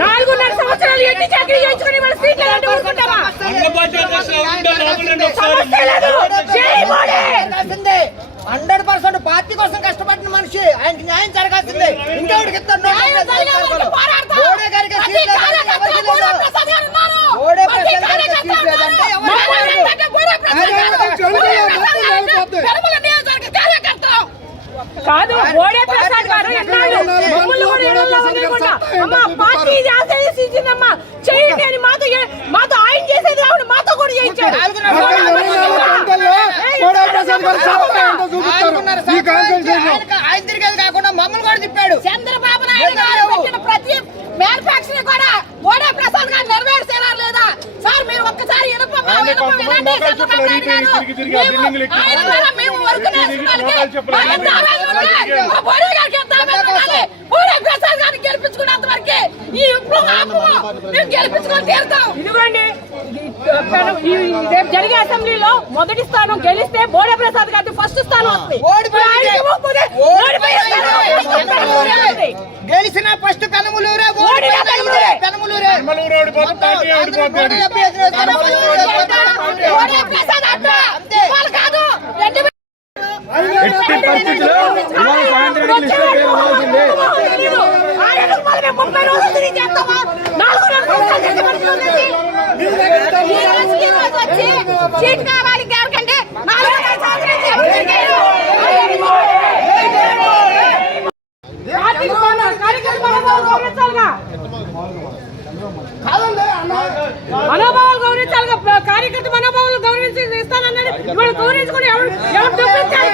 నాలుగున్నర సంవత్సరాలు ఎన్ని చాకరీ చేయించుకుని మన సీట్లు ఎలాంటి ఊరుకుంటామా సమస్య లేదు. జై మోడీ! హండ్రెడ్ పర్సెంట్ పార్టీ కోసం కష్టపడిన మనిషి ఆయనకి న్యాయం జరగాల్సిందే. ఇంకెవరికి ఇస్తారు న్యాయం జరగాలంటే పోరాడతాం. మోడీ గారికి ప్రతి సీట్ లేదంటే కార్యకర్త ఎవరికి గోడ లేదు. ప్రసాద్ గారు ఉన్నారు. గోడ ప్రతి ప్రసాద్ గారికి కార్యకర్త సీట్ లేదంటే ఉన్నారు. ఎవరికి మమ్మల్ని లేదు. ఏంటంటే గోడ ప్రసాద్ గారు. గోడ ప్రసాద్ గారు పెరమల నియోజకవర్గ కార్యకర్త. కాదు ఓడే ప్రసాద్ గారు ఎన్నాళ్ళు మమ్మల్ని కూడా ఎడలో వదలకుండా అమ్మా పార్టీ ఇది ఆశీర్వదించిందమ్మా చేయండి అని మాతో ఏ- మాతో ఆయన చేసేది కాకుండా మాతో కూడా చేయించాడు ఆయన- ఆయన తిరిగేది కాకుండా మమ్మల్ని కూడా తిప్పాడు. చంద్రబాబు నాయుడు గారు పెట్టిన ప్రతి మ్యానుఫాక్చరింగ్ కూడా ఓడే ప్రసాద్ గారు నెరవేర్చేలా లేదా? సార్ మీరు ఒక్కసారి ఇనుపమ్మ మేము గెలిపించుకొని తీరుతాం. ఇదిగోండి రేపు జరిగే అసెంబ్లీలో మొదటి స్థానం గెలిస్తే బోడే ప్రసాద్ గారికి ఫస్ట్ స్థానం వస్తుంది. గెలిచిన ఫస్ట్ ఎట్టి ఇవాళ సాయంత్రానికి లిస్టు. ఆయనకు మళ్ళీ మేము ముప్పై రోజులు తిరిగి చేస్తామా? నాలుగు సంవత్సరాలు చేసే మనిషి వచ్చి సీట్ కావాలి ఎవరికంటే నాలుగున్నర మనోభావాలు గౌరవించాలి కార్యకర్త మనోభావాలు గౌరవించి ఇస్తానన్నాడు ఇవాళ గౌరవించుకుని ఎవరు ఎవరు చూపించాలి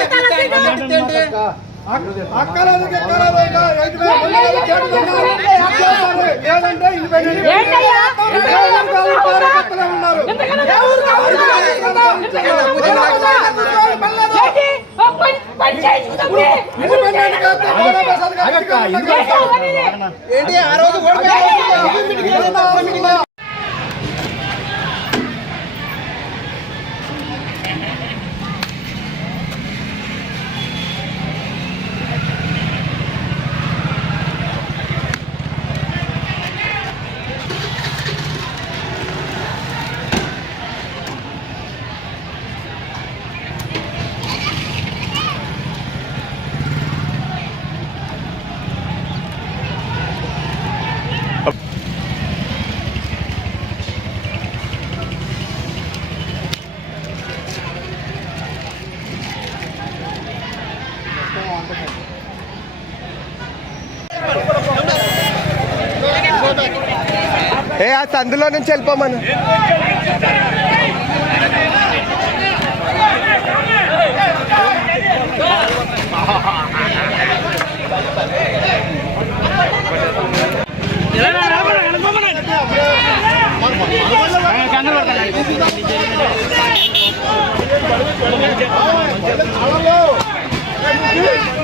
ఇది. ఏంటి ఆ రోజు ఏ ఆ సందులో నుంచి వెళ్ళిపోమను కింద కింద ఎలామో బహిరంగలమో ఇలా పడు చూడకండి మన పొలవాడ ఈ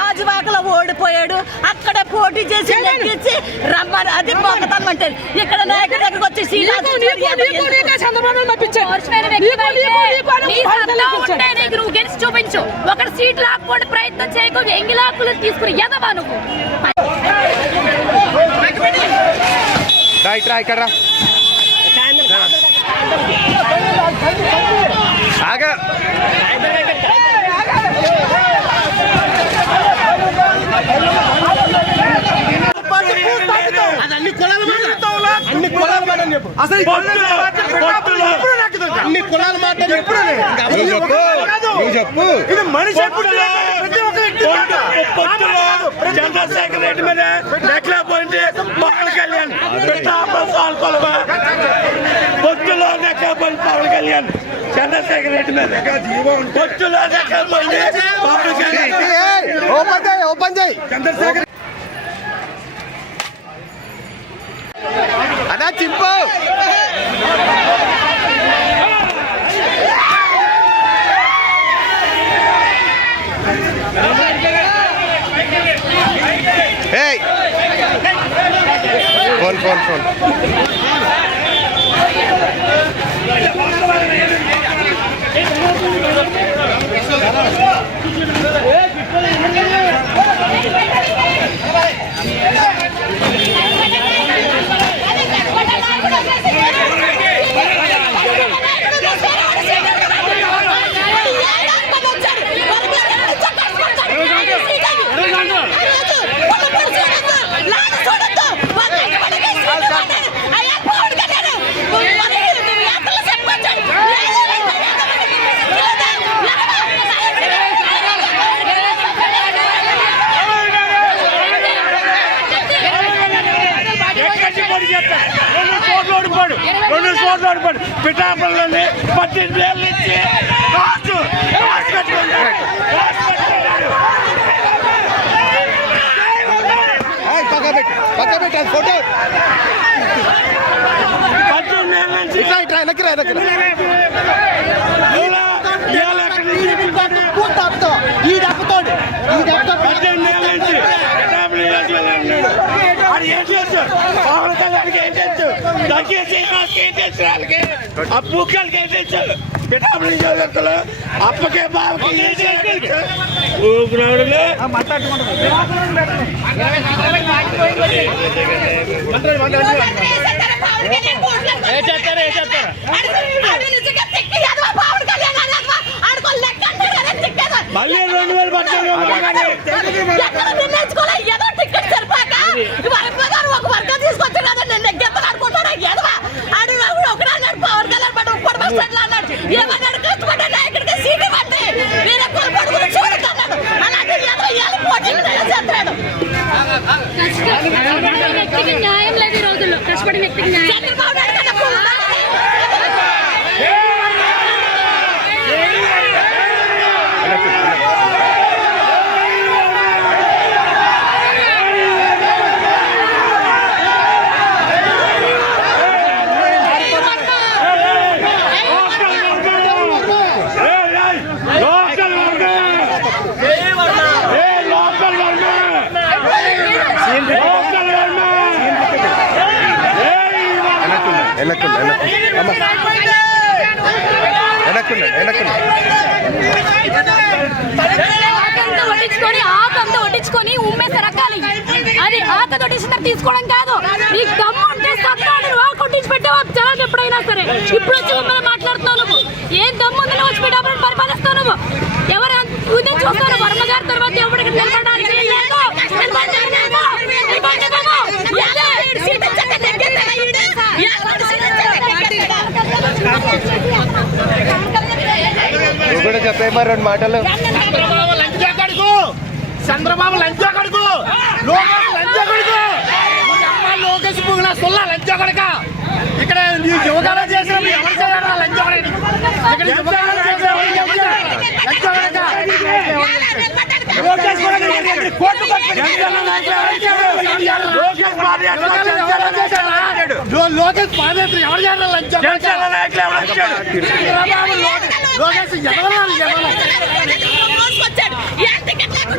రాజువాకలో ఓడిపోయాడు. అక్కడ పోటీ చేసి నెగ్గించి రమ్మని. అది పోకతమ్మంటే ఇక్కడ నాయకుడి దగ్గరకు వచ్చి నువ్వు గెలిచి చూపించు. ఒక సీట్ లాక్కోండి ప్రయత్నం చేయకు. ఎంగి లాక్కులు తీసుకుని ఎదవా నువ్వు? ఇక్కడ రా. ఆగా. అన్ని కులాల మాట ఎప్పుడు చెప్పు. నువ్వు చెప్పు. ఇది మనిషి పొత్తులో చంద్రశేఖర్ రెడ్డి మీద నెక్కలేకపోయింది పవన్ కళ్యాణ్. పొత్తులో నెక్కలేకపోయింది పవన్ కళ్యాణ్ చంద్రశేఖర్ రెడ్డి మీద. పొత్తులో నెక్కలేకపోయింది పవన్ కళ్యాణ్. ఓపెన్ చేయి ఓపెన్ చేయి. చంద్రశేఖర్ అన్నా చింపు. ఏయ్. Phone phone phone. పిఠాపురంలోని పద్దెనిమిది ఏళ్ళ నుంచి రాజు అది ఫోటో పద్దెనిమిది ఏళ్ళ నుంచి ఇట్లా ఇట్లా వెనక్కి రా వెనక్కి ఈ దెబ్బతోడు ఈ దెబ్బతో పద్దెనిమిది ఏళ్ళ నుంచి ఆడు ఏం చేస్తాడు పవన్ కళ్యాణ్కి ఏం చేస్తాడు దగ్గర శ్రీనివాస్కి ఏం చేస్తాడు వాళ్ళకి? ఆ బుక్కలకి ఏం చేస్తాడు పిఠాపురం అప్పకే ఏం చేస్తాడు ఊపిరావుడులే మళ్ళీ చంద్రబాబు వెనక్కుండా వెనక్కుండా. అమ్మ. వెనక్కుండా వెనక్కుండా. వడ్డించుకొని ఆకంతా వడ్డించుకొని రకాలి అది ఆక వడ్డించిన తీసుకోవడం కాదు. నీ దమ్ము ఉంటే సత్తాడు కొట్టించి పెట్టావా జనాలు ఎప్పుడైనా సరే. ఇప్పుడు వచ్చి మిమ్మల్ని మాట్లాడుతున్నావు నువ్వు. ఏం దమ్ము ఉంది వచ్చి పెట్టాలని పరిపాలిస్తావు నువ్వు? ఎవరు ఉదయం చూస్తారు వర్మగారి తర్వాత ఎవరికి మరి రెండు మాటలు. చంద్రబాబు లంచా కడుకు. చంద్రబాబు లంచా కడుకు. లోకేష్ లంచా కడుకు. లోకేష్ పువ్వుల సొల్ల లంచా కడక. ఇక్కడ నీ యువకాలం చేసినప్పుడు ఎవరు చేయాలి లంచా కడక ఇక్కడ యువకాలం చేసినప్పుడు ఎవరు చేయాలి లంచా కడక. లోకేష్. కోర్టు లోకేష్ లోకేష్ పాదయాత్ర ఎవరు చేయాలి లంచా చంద్రబాబు లోకేష్ లోకేష్ ఎవరు ఎవరు మోసుకొచ్చాడు ఏం టికెట్ లేకుండా వెనక్కి వెనక్కి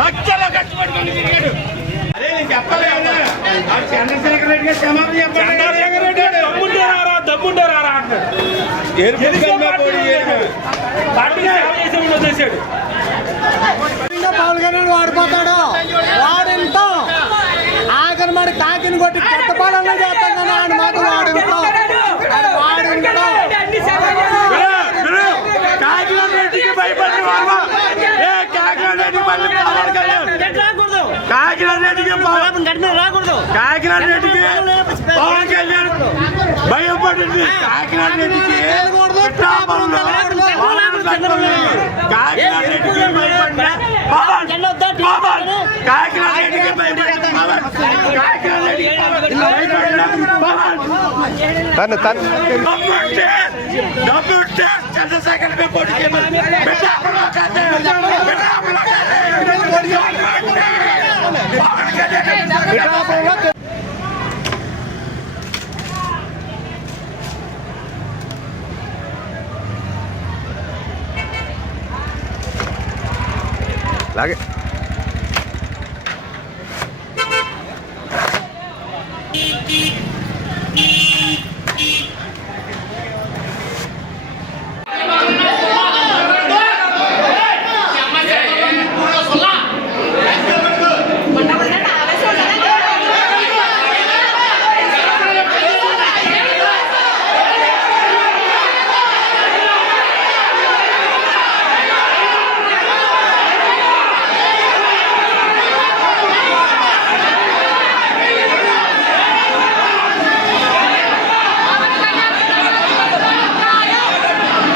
లక్షల ఖర్చు పెట్టుకొని తిరిగాడు. అదే నేను చెప్పాలి కదా ఆ చంద్రశేఖర్ రెడ్డి గారు క్షమాపణ చెప్పాలి చంద్రశేఖర్ రెడ్డి గారు దమ్ముంటే రారా దమ్ముంటే రారా అంటాడు పవన్ కాకినాడ రెడ్డికి పవన్ కళ్యాణ్ భయపడింది కాకినాడ రెడ్డికి పిఠాపురంలో పవన్ కళ్యాణ్ కాకినాడ రెడ్డికి భయపడిన పవన్ పవన్ కాకినాడ రెడ్డికి భయపడిన పవన్ కాకినాడ రెడ్డికి భయపడిన పవన్ తను తను డబ్బుంటే డబ్బుంటే చంద్రశేఖర్ రెడ్డి పోటీ చేయమని పిఠాపురంలో కాదు, పిఠాపురంలో కాదు. పవన్ కళ్యాణ్ લાગે Thank you.